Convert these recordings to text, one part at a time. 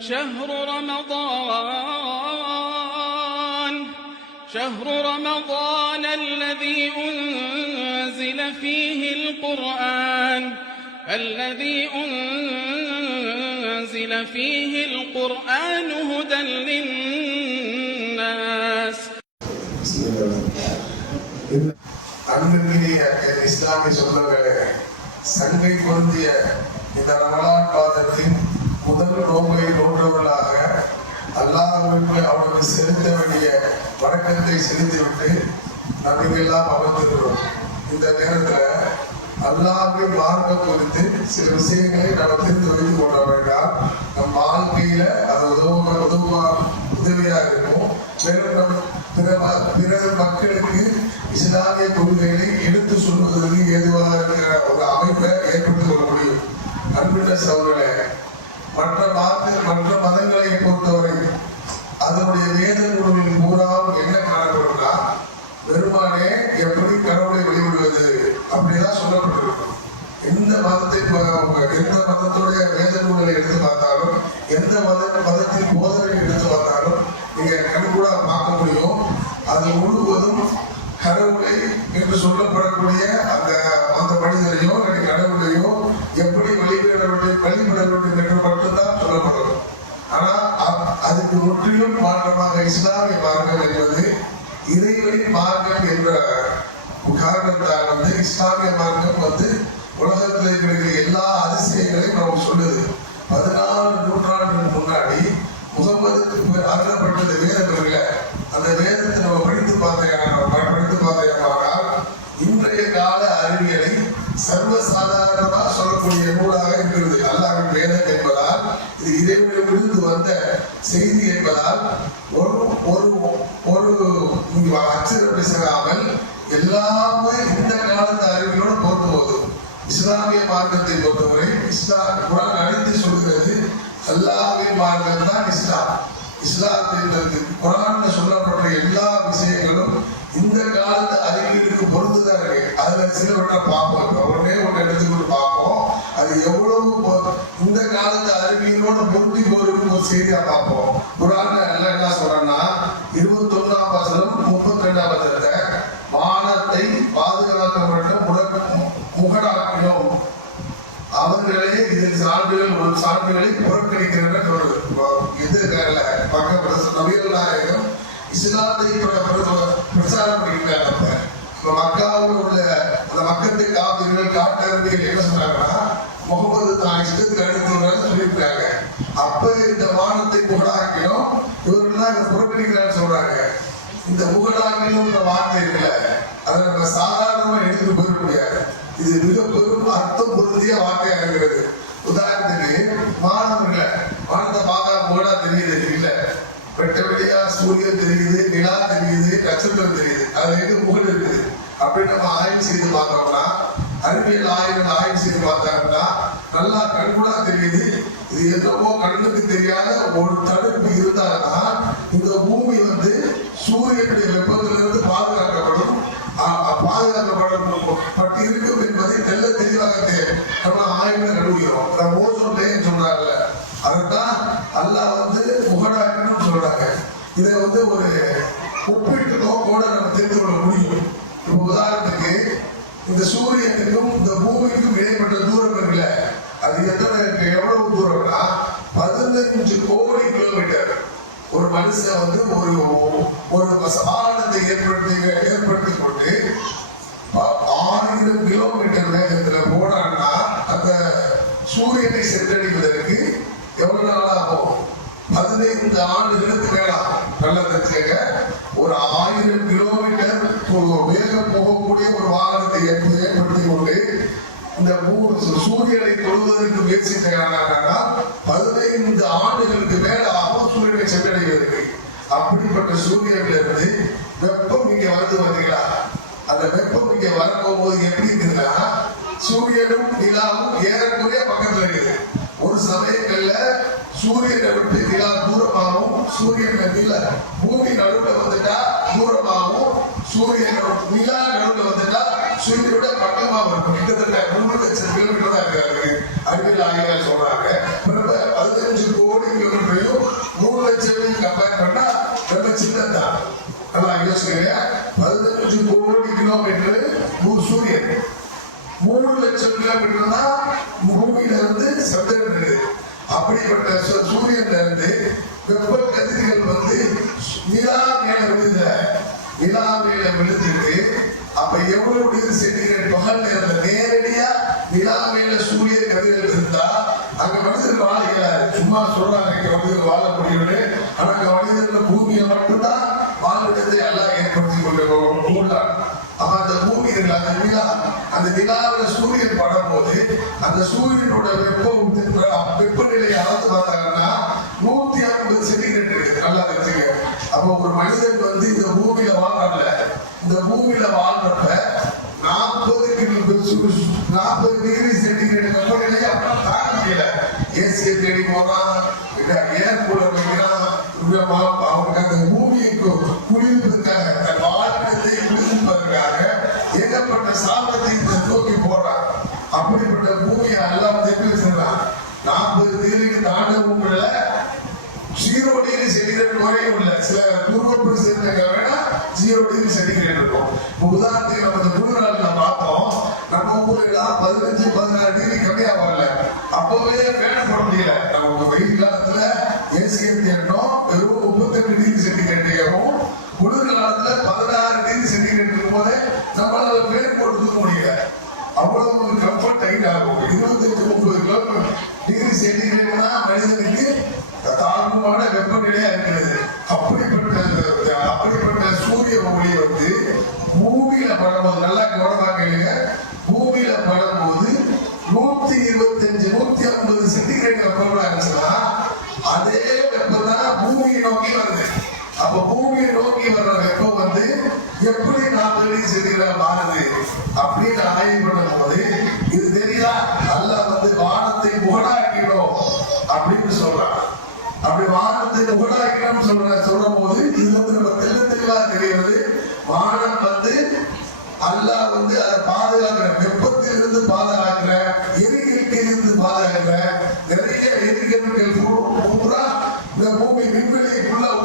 شهر رمضان شهر رمضان الذي أنزل فيه القرآن الذي أنزل فيه القرآن هدى للناس அன்பிற்கினிய என் இஸ்லாமிய சொந்தங்களே சங்கை பொருந்திய இந்த ரமலான் பாதத்தின் முதல் நோம்பை நோன்றவர்களாக அல்லாஹ்விற்கு அவனுக்கு செலுத்த வேண்டிய வணக்கத்தை செலுத்திவிட்டு நம்மெல்லாம் அமர்ந்திருக்கிறோம் இந்த நேரத்தில் அல்லாஹ்வின் மார்க்கம் குறித்து சில விஷயங்களை நாம் தெரிந்து வைத்துக் கொள்ள வேண்டாம் நம் வாழ்க்கையில அது உதவ உதவுமா உதவியாக இருக்கும். மேலும் நம் பிற பிற மக்களுக்கு இஸ்லாமிய கொள்கைகளை எடுத்து சொல்வதற்கு ஏதுவாக இருக்கிற ஒரு அமைப்பை ஏற்படுத்திக் கொள்ள முடியும். அன்புள்ள சகோதரர்களே மற்ற நாட்டு மற்ற மதங்களை பொறுத்தவரை அதனுடைய வேத நூல்களின் பூராவும் என்ன காணப்படும்னா வெறுமானே எப்படி கடவுளை வெளிவிடுவது அப்படிதான் சொல்லப்பட்டிருக்கும். எந்த மதத்தை எந்த மதத்துடைய வேத நூல்களை எடுத்து பார்த்தாலும் எந்த மத மதத்தின் போதனை எடுத்து பார்த்தாலும் நீங்க கண்கூட பார்க்க முடியும். அது முழுவதும் கடவுளை என்று சொல்ல முற்றிலும் மாற்றமாக இஸ்லாமிய மார்க்கம் என்பது இறைவனின் மார்க்கம் என்ற காரணத்தால் வந்து இஸ்லாமிய மார்க்கம் வந்து உலகத்தில் இருக்கிற எல்லா அதிசயங்களையும் நமக்கு சொல்லுது. பதினாலு நூற்றாண்டுக்கு முன்னாடி முகமதுக்கு அருளப்பட்டது வேதம் இருக்குல்ல? அந்த வேதத்தை நம்ம படித்து செய்தி என்பதால் ஒரு ஒரு ஒரு இங்கு அச்சரம் பேசாமல் எல்லாமே இந்த காலத்து அறிவியலோடு பொறுத்து போதும் இஸ்லாமிய மார்க்கத்தை பொறுத்தவரை இஸ்லாம் குரான் அழைத்து சொல்கிறது அல்லாஹ்வின் மார்க்கம் தான் இஸ்லாம். இஸ்லாத்திலிருந்து குரான்ல சொல்லப்பட்ட எல்லா விஷயங்களும் இந்த காலத்து அறிவியலுக்கு பொருந்துதான் இருக்கு. அதுல சிலவற்றை பார்ப்போம். உடனே ஒன்று எடுத்துக்கொண்டு பார்ப்போம். அது எவ்வளவு இந்த காலத்து அறிவியலோட பொருந்தி போயிருக்கும் ஒரு செய்தியா பார்ப்போம். குரான் எல்லாம் என்ன சொல்றேன்னா இருபத்தி ஒன்னாம் வசனம் முப்பத்தி ரெண்டாம் வசனத்தை வானத்தை பாதுகாக்க வேண்டும் முகடாக்கினோம். அவர்களே இதில் சான்றுகள் ஒரு சான்றுகளை புறக்கணிக்கிறேன் சொல்றது. இது இல்ல நவீன நாயகம் இஸ்லாத்தை பிரச்சாரம் பண்ணியிருக்காங்க இப்ப மக்காவில் உள்ள மக்களுக்கு காப்பீர்கள் காட்டறிஞர்கள் என்ன சொன்னாங்கன்னா முகமது தான் இஷ்டத்துக்கு அடுத்து சொல்லியிருக்காங்க அப்ப இந்த வானத்தை புகழாக்கினோம் இவர்கள் தான் புறக்கணிக்கிறான்னு சொல்றாங்க. இந்த புகழாக்கினும் இந்த வார்த்தை இருக்குல்ல அதை நம்ம சாதாரணமா எடுத்துட்டு போயிட முடியாது. இது மிக பெரும் அர்த்தம் பொருந்திய வார்த்தையா இருக்கிறது. உதாரணத்துக்கு மாணவர்களை வானத்தை பார்த்தா புகழா தெரியுது இல்ல. வெட்ட வெளியா சூரியன் தெரியுது நிலா தெரியுது நட்சத்திரம் தெரியுது. அதுல எங்க புகழ் இருக்குது? அப்படின்னு நம்ம ஆய்வு செய்து பார்த்தோம்னா அறிவியல் ஆய்வுகள் ஆய்வு செய்து பார்த்தாங்கன்னா நல்லா கண்கூடா தெரியுது. இது என்னவோ கண்ணுக்கு தெரியாத ஒரு தடுப்பு இருந்தால்தான் இந்த பூமி வந்து சூரியனுடைய வெப்பத்திலிருந்து பாதுகாக்கப்படும். பாதுகாக்கப்படும். பட்டு இருக்கும் என்பதை தெல்ல தெளிவாக நம்ம ஆய்வுல கண்டுபிடிக்கிறோம். நம்ம இந்த சூரியனுக்கும் இந்த பூமிக்கும் இடைப்பட்ட தூரம் இருக்குல்ல அது எத்தனை எவ்வளவு தூரம்னா பதினஞ்சு கோடி கிலோமீட்டர் ஒரு மனுஷன் வந்து ஒரு ஒரு சாதனத்தை ஏற்படுத்தி ஏற்படுத்தி கொண்டு ஆயிரம் கிலோமீட்டர் வேகத்துல போனான்னா அந்த சூரியனை சென்றடைவதற்கு எவ்வளவு நாள் ஆகும்? பதினைந்து ஆண்டுகளுக்கு மேலாம் நல்லா தெரிஞ்சுங்க ஒரு ஆயிரம் கிலோமீட்டர் வேகம் போகக்கூடிய ஒரு வாகனத்தை ஏற்ப- ஏற்படுத்தி கொண்டு இந்த பூ- சூரியனை தொழுவதற்கு முயற்சி செய்கிறார்கள் பதினைந்து ஆண்டுகளுக்கு மேல ஆகும் சூரியனை சென்றடைவதற்கு. அப்படிப்பட்ட சூரியனிலிருந்து வெப்பம் இங்க வருது பார்த்தீங்களா அந்த வெப்பம் இங்க வரப்போகும்போது எப்படி இருக்குதுன்னா சூரியனும் நிலாவும் ஏறக்குறைய பக்கத்துல இருக்குது. ஒரு சமயங்கள்ல சூரியனை விட்டு நிலா தூரமாகவும் சூரியன் நில பூமி நடுவில் வந்துட்டா தூரமாகவும் சூரியன் நிலா நடுவில் வந்துட்டா சூரியனோட பக்கமாகவும் இருக்கும் கிட்டத்தட்ட மூணு லட்சம் கிலோமீட்டர் தான் இருக்காரு அறிவியல் ஆய்வாளர் சொல்றாங்க. பதினஞ்சு கோடி கிலோமீட்டரையும் மூணு லட்சம் கம்பேர் பண்ணா ரொம்ப சின்னதான் நல்லா யோசிக்கிறீங்க. பதினஞ்சு கோடி கிலோமீட்டர் மூ- சூரியன். மூணு லட்சம் கிலோமீட்டர் தான் பூமியில இருந்து சந்திரன் அப்படிப்பட்ட சூரியன்ல இருந்து வெப்ப கதிர்கள் வந்து நிலா மேல விழுந்த நிலா விழுந்துட்டு அப்ப எவ்வளவு டிகிரி சென்டிகிரேட் பகல் நேரத்துல? நேரடியா நிலா சூரிய கதிர்கள் இருந்தா அங்க மனிதர்கள் வாழ சும்மா சொல்றாங்க இங்க மனிதர்கள் வாழ முடியும்னு. ஆனா அங்க மனிதர்கள் பூமியை மட்டும்தான் வாழ்விடத்தை எல்லாம் ஏற்படுத்தி கொண்டு அப்ப அந்த பூமி அந்த நிலா அந்த நிலாவில சூரியன் படும் போது அந்த சூரியனோட வெப்பம் வெப்பநிலையை அளந்து பார்த்தாங்கன்னா நூத்தி ஐம்பது சென்டிகிரேட் இருக்கு நல்லா தெரிஞ்சுங்க அப்போ ஒரு மனிதன் வந்து இந்த பூமியில வாழ்றான்ல இந்த பூமியில வாழ்றப்ப நாற்பது நாற்பது டிகிரி சென்டிகிரேட் வெப்பநிலையை அவனால தாங்க முடியல. ஏசியை தேடி போறான் ஏர் கூலர் வைக்கிறான் அவனுக்கு அந்த பூமியை குளிர்ப்பதற்காக அந்த வாழ்விடத்தை குளிர்ப்பதற்காக ஏகப்பட்ட சாபத்தை தூக்கி போறான் அப்படிப்பட்ட பூமியை எல்லாம் எப்படி சொல்றான் நாற்பது டிகிரிக்கு தாண்டவும் இல்லை ஜீரோ டிகிரி சென்டிகிரேட் வரையும் இல்ல சில துருவப்பு சேர்ந்த வேணா ஜீரோ டிகிரி சென்டிகிரேட் இருக்கும். உதாரணத்துக்கு நம்ம இந்த முடியல. நமக்கு வெயில் காலத்துல ஏசி ஏற்றோம் வெறும் முப்பத்தெட்டு டிகிரி சென்டிகிரேட் ஏறும் குளிர் காலத்துல பதினாறு டிகிரி சென்டிகிரேட் இருக்கும்போது நம்மளால மேல் போட்டு தூக்க முடியல. அவ்வளவு கம்ஃபர்ட் டைட் ஆகும். இருபத்தஞ்சு முப்பது கிலோமீட்டர் டிகிரி சென்டிகிரேட் தான் மனிதனுக்கு தாழ்வான வெப்பநிலையா இருக்கிறது. அப்படிப்பட்ட அப்படிப்பட்ட சூரிய ஒளி வந்து பூமியில படும்போது நல்லா கவனமாக நோக்கி வருது. அப்ப பூமியை நோக்கி வர்ற வெப்பம் வந்து எப்படி நாற்பது டிகிரி மாறுது அப்படின்னு ஆய்வு பண்ணும் போது இது தெரியுதா? அல்ல வந்து வானத்தை முகடாக்கிடும் அப்படின்னு சொல்றான். அப்படி வானத்தை முகடாக்கணும்னு சொல்ற சொல்லும் போது இது வந்து நம்ம தெல்ல தெளிவா தெரிகிறது. வானம் வந்து அல்லாஹ் வந்து அதை பாதுகாக்கிற வெப்பத்திலிருந்து பாதுகாக்கிற எரிகளுக்கிலிருந்து பாதுகாக்கிற நிறைய எரிகற்கள் பூரா இந்த பூமி விண்வெளி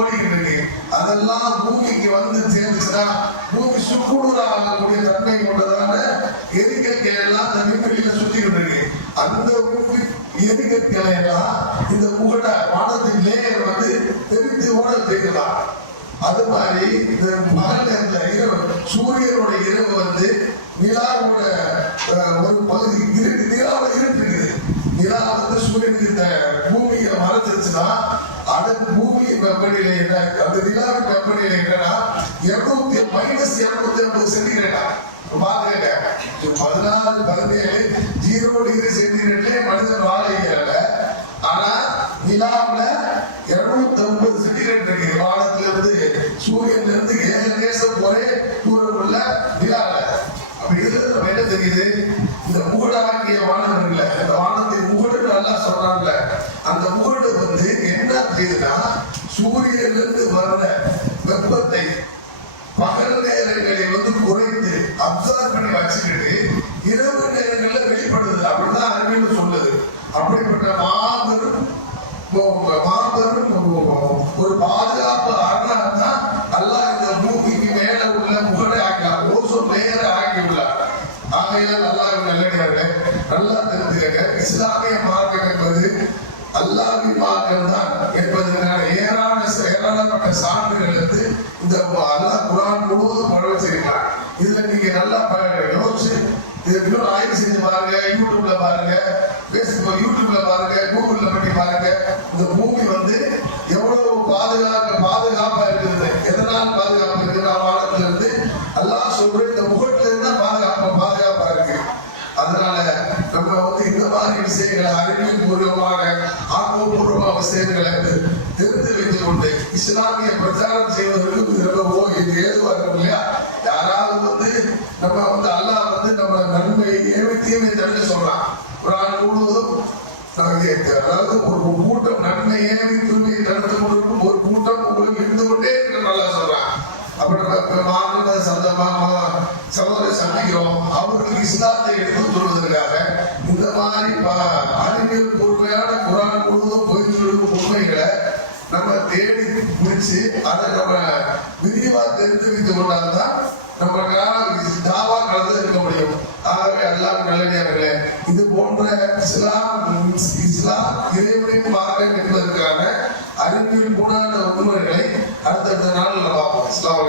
ஓடிக்கிட்டு இருக்கு அதெல்லாம் பூமிக்கு வந்து சேர்ந்துச்சுன்னா பூமி சுக்குநூறா ஆகக்கூடிய தன்மை கொண்டதான எரிகற்கள் எல்லாம் இந்த விண்வெளியில சுத்திக்கிட்டு இருக்கு. அந்த பூமி எரிகற்களை எல்லாம் இந்த உகட வானத்தின் லேயர் வந்து தெரிந்து ஓட தெரியலாம் அது மாதிரி இந்த பகல் நேரத்துல இரவு சூரியனோட இரவு வந்து நிலாவோட அஹ், ஒரு பகுதி இருட்டு நிலாவோட இருட்டு இருக்குது. நிலா வந்து சூரியனுக்கு இந்த பூமியை மறைச்சிருச்சுன்னா பூமி வெப்பநிலை என்ன? அந்த நிலாவின் வெப்பநிலை என்னன்னா இருநூத்தி மைனஸ் இருநூத்தி ஐம்பது சென்டிகிரேட்டா பாருங்க பதினாறு பதினேழு ஜீரோ டிகிரி சென்டிகிரேட்லயே மனிதன் வாழ இயலல. ஆனா நிலாவுல இருநூத்தி ஐம்பது சென்டிகிரேட் இருக்கு. வானத்துல இருந்து சூரியன்ல இருந்து ஏக தேசம் ஒரே தூரம் உள்ள நிலால. அப்படி இதுல நம்ம என்ன தெரியுது? இந்த முகடாகிய வானம் இருக்குல்ல இந்த வானத்தை முகடு நல்லா சொல்றாங்கல்ல. அந்த முகடு வந்து என்ன தெரியுதுன்னா சூரியனிலிருந்து வர்ற வெப்பத்தை பகல் நேரங்களை வந்து குறைத்து அப்சர்வ் பண்ணி வச்சுக்கிட்டு இரவு நேரங்களில் வெளிப்படுது. அப்படிதான் அறிவியல் சொல்லுது. அப்படிப்பட்ட மாபெரும் மாபெரும் ஒரு பாதுகாப்பு அரணம் தான் அல்லாஹ் இந்த பூமிக்கு மேல உள்ள முகடை ஆக்கினார் ஓசோன் லேயரை ஆக்கி ஆகையால் அல்லாஹ் நல்லடியார்களே நல்லா தெரிஞ்சுக்கங்க. இஸ்லாமிய மார்க்கம் என்பது அல்லாஹ் குரான் முழுவதும் பரவ செய்கிறார். இதுல நீங்க நல்லா யோசிச்சு. இது இன்னும் ஆய்வு செஞ்சு பாருங்க யூடியூப்ல பாருங்க பேஸ்புக் யூடியூப்ல பாருங்க கூகுள்ல பண்ணி பாருங்க. இந்த பூமி வந்து எவ்வளவு பாதுகாக்க பாதுகாப்பா இருக்குது. எதனால் பாதுகாப்பு இருக்குன்னா வானத்துல இருந்து? அல்லாஹ் சொல்ற இந்த முகத்துல இருந்தா பாதுகாப்பு பாதுகாப்பா இருக்கு. அதனால நம்ம வந்து இந்த மாதிரி விஷயங்களை அறிவியல் பூர்வமாக ஆக்கப்பூர்வமாக விஷயங்களை வந்து தெரிந்து வைத்துக் கொண்டு இஸ்லாமிய பிரச்சாரம் செய்வதற்கு இது ரொம்ப இது ஏதுவா இருக்கும் இல்லையா? யாராவது வந்து நம்ம வந்து அல்லாஹ் வந்து நம்ம நன்மை ஏவி தீமை தடுக்க சொல்றான். குரான் முழுவதும் அதாவது ஒரு கூட்டம் நன்மை ஏவி தூய்மையை தடுத்து கொண்டிருக்கும் ஒரு கூட்டம் உங்களுக்கு இருந்து கொண்டே நல்லா சொல்றான். அப்ப நம்ம மாநில சந்தமாக சகோதரி சந்திக்கிறோம். அவர்களுக்கு இஸ்லாத்தை எடுத்து சொல்வதற்காக இந்த மாதிரி ப- உண்மைகளை நம்ம தேடி பிடிச்சு அதை நம்ம விரிவா தெரிந்து வைத்து கொண்டால்தான் நம்மளால தாவா கலந்து இருக்க முடியும். ஆகவே எல்லாம் நல்லடியார்களே இது போன்ற இஸ்லாம் இஸ்லாம் இறைவனின் மார்க்கம் என்பதற்கான அறிவியல் கூடாத உண்மைகளை அடுத்தடுத்த நாள் பார்ப்போம். இஸ்லாம்